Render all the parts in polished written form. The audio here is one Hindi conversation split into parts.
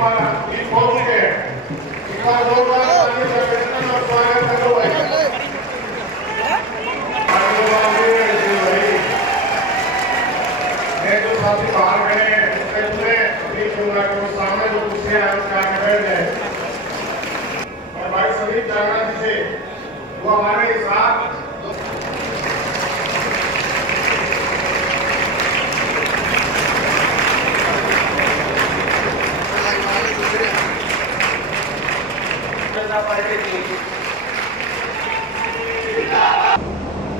और भाई सभी जागरण जी से वो हमारे साथ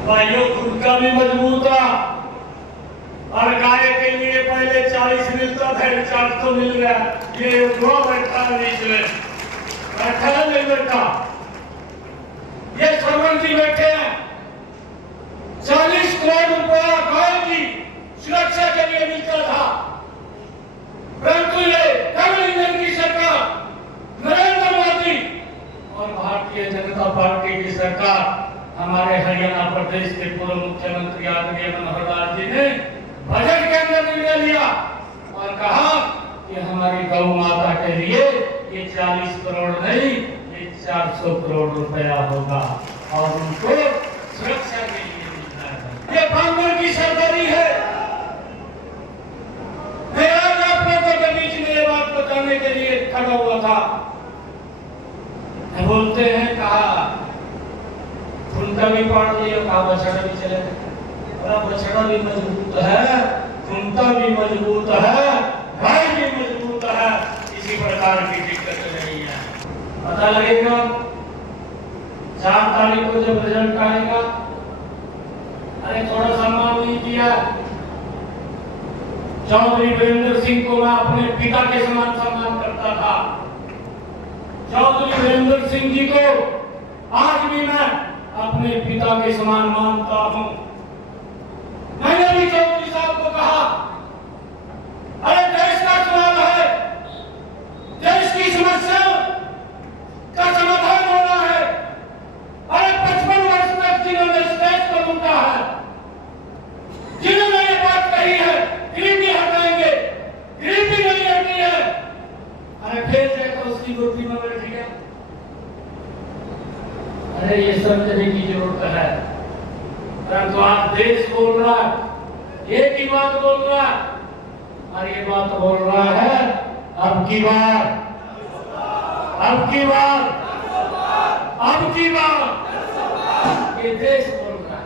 भाइयों खुद भी मजबूत था और गाय के लिए पहले 40 मिलता था 400 मिल गया। ये दो बैठा बीच में बैठा नहीं बैठा, ये श्रवण जी बैठे हैं। 40 करोड़ रुपया गाय की सुरक्षा के लिए मिलता था, परंतु ये डबल इंजन की सरकार नरेंद्र मोदी और भारतीय जनता पार्टी की सरकार हमारे हरियाणा प्रदेश के पूर्व मुख्यमंत्री आदरणीय मनोहर लाल जी ने बजट के अंदर निर्णय लिया और कहा कि हमारी गौ माता के लिए ये 40 करोड़ नहीं, ये 400 करोड़ रुपया होगा और उनको सुरक्षा के लिए मिलना है। ये ब्राह्मण की सरकारी है। मैं आज आप लोगों के बीच में ये बात बताने के लिए खड़ा हुआ था। बोलते हैं कहा खुंटा भी पाड़ दिया, कहा बछड़ा भी चले, बछड़ा भी मजबूत है, खुंटा भी मजबूत है, गाय भी मजबूत है, किसी प्रकार की दिक्कत नहीं है। पता लगेगा 4 तारीख को जब रिजल्ट आएगा। अरे थोड़ा सम्मान नहीं किया चौधरी वीरेंद्र सिंह को, मैं अपने पिता के समान सम्मान करता था। चौधरी वीरेंद्र सिंह जी को आज भी मैं अपने पिता के समान मानता हूं। मैंने भी चौधरी साहब को कहा, अरे देश का चुनाव है, देश की समस्याओं का समाधान होना है। अरे 55 वर्ष तक जिन्होंने इस देश को लूटा है, जिन्होंने ये बात कही है गरीबी हटाएंगे, गरीबी नहीं हटी है, अरे फिर देखो उसकी गुर्दी में बैठ गया। अरे ये समझने की जरूरत है। परंतु आज देश बोल रहा है, एक ही बात बोल रहा है और ये बात बोल रहा है अब की बार, अब की बार, अब की बार ये देश बोल रहा है।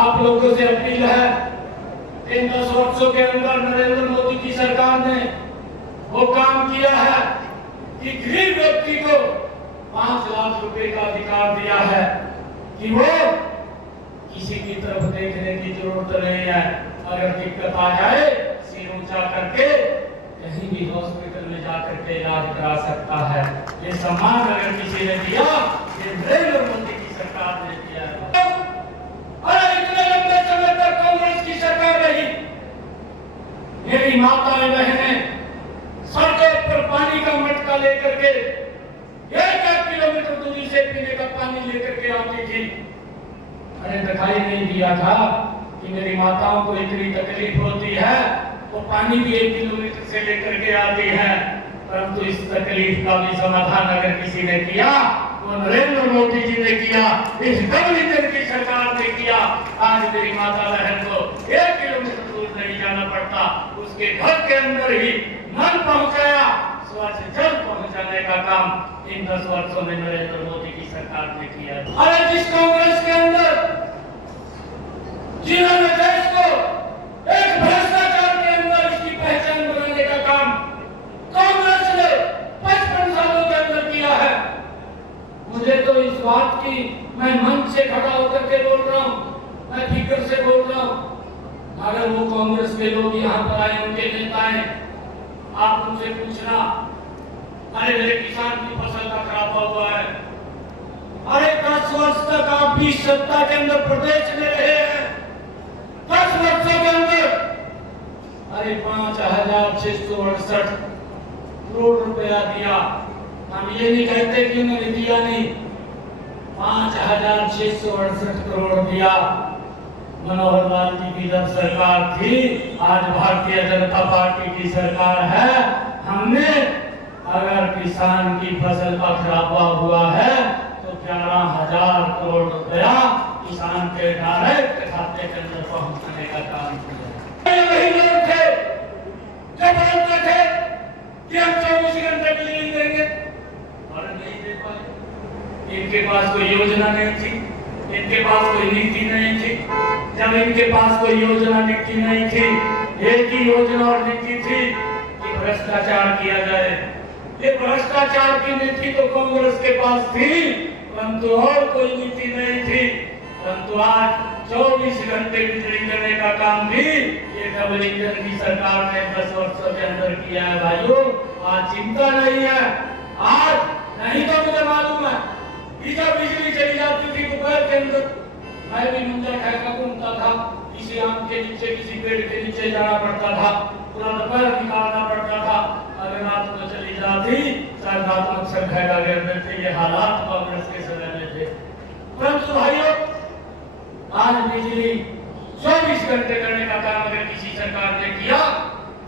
आप लोगों से अपील है, इन 10 वर्षों के अंदर नरेंद्र मोदी की सरकार ने वो काम किया है कि गरीब व्यक्ति को 5 लाख रुपए का अधिकार दिया है कि वो किसी की तरफ देखने की जरूरत नहीं है। अगर दिक्कत आ जाए सिर ऊंचा करके कहीं भी हॉस्पिटल में जाकर के इलाज करा सकता है। ये सम्मान अगर किसी ने दिया, ये नरेंद्र मोदी की सरकार ने दिया है। अरे इतने लंबे समय तक कांग्रेस की सरकार रही, मेरी माताएं बहनें सड़कों पर पानी का मटका लेकर के 1 किलोमीटर दूरी से पीने का पानी लेकर के आती थी। अरे दिखाई नहीं दिया था कि मेरी माताओं को इतनी तकलीफ होती है, तो पानी भी 1 किलोमीटर से लेकर के आती है। परंतु इस तकलीफ का भी समाधान अगर किसी ने किया, वो नरेंद्र मोदी जी ने किया, इस डबल इंजन की सरकार ने किया। आज मेरी माता बहन को 1 किलोमीटर दूर नहीं जाना पड़ता, उसके घर के अंदर ही नल पहुंचाया, स्वच्छ जल पहुंचाने का काम इन 10 वर्षों में नरेंद्र मोदी की सरकार ने किया। अरे जिस कांग्रेस के अंदर जिन्होंने देश को एक भ्रष्टाचार के अंदर इसकी पहचान बनाने का काम कांग्रेस ने 55 सालों के अंदर किया है। मुझे तो इस बात की, मैं मंच से खड़ा होकर के बोल रहा हूँ, मैं फिक्र से बोल रहा हूँ। अगर वो कांग्रेस के लोग यहाँ पर आए, उनके नेता हैं, आप उनसे पूछना, अरे मेरे किसान की फसल का खराबा हुआ है। अरे 10 वर्ष तक आप भी सत्ता के अंदर प्रदेश में रहे हैं, 10 वर्षों के अंदर अरे 5,668 करोड़ रुपया दिया। हम ये नहीं कहते कि उन्होंने दिया नहीं, 5,668 करोड़ दिया। मनोहर लाल जी की जब सरकार थी, आज भारतीय जनता पार्टी की सरकार है, हमने किसान की फसल का खराबा हुआ है तो 11,000 करोड़ रुपया किसान के डायरेक्ट खाते के अंदर पहुंचाने का काम किया। वही लोग थे जो बोलते थे कि हम 24 घंटे बिजली देंगे और नहीं दे पाए। इनके पास कोई योजना नहीं थी, इनके पास कोई नीति नहीं थी। जब इनके पास कोई योजना नीति नहीं थी, एक ही योजना और नीति थी कि भ्रष्टाचार किया जाए। ये भ्रष्टाचार की नीति तो कांग्रेस के पास थी, परंतु और कोई नीति नहीं थी। परंतु आज 24 घंटे बिजली देने का काम भी ये डबल इंजन की सरकार ने 10 वर्षों के अंदर किया है। भाइयों, आज चिंता नहीं है। आज नहीं तो मुझे मालूम है कि जब बिजली चली जाती थी दोपहर के अंदर, मैं भी मंजा ठहका घूमता था, किसी आम के नीचे किसी पेड़ के नीचे जाना पड़ता था, पूरा दोपहर निकालना पड़ता था। अगर रात को चली जाती शायद रात को अक्सर ठहका गिरते थे। ये हालात कांग्रेस के समय में थे। परंतु भाइयों, आज बिजली 24 घंटे करने का काम अगर किसी सरकार ने किया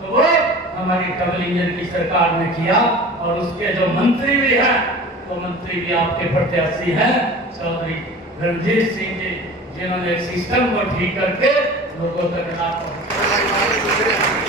तो वो हमारी डबल इंजन की सरकार ने किया। और उसके जो मंत्री भी हैं वो मंत्री भी आपके प्रत्याशी हैं, चौधरी रणजीत सिंह जी, जिन्होंने सिस्टम को ठीक करके लोगों तक ना पहुंचाया।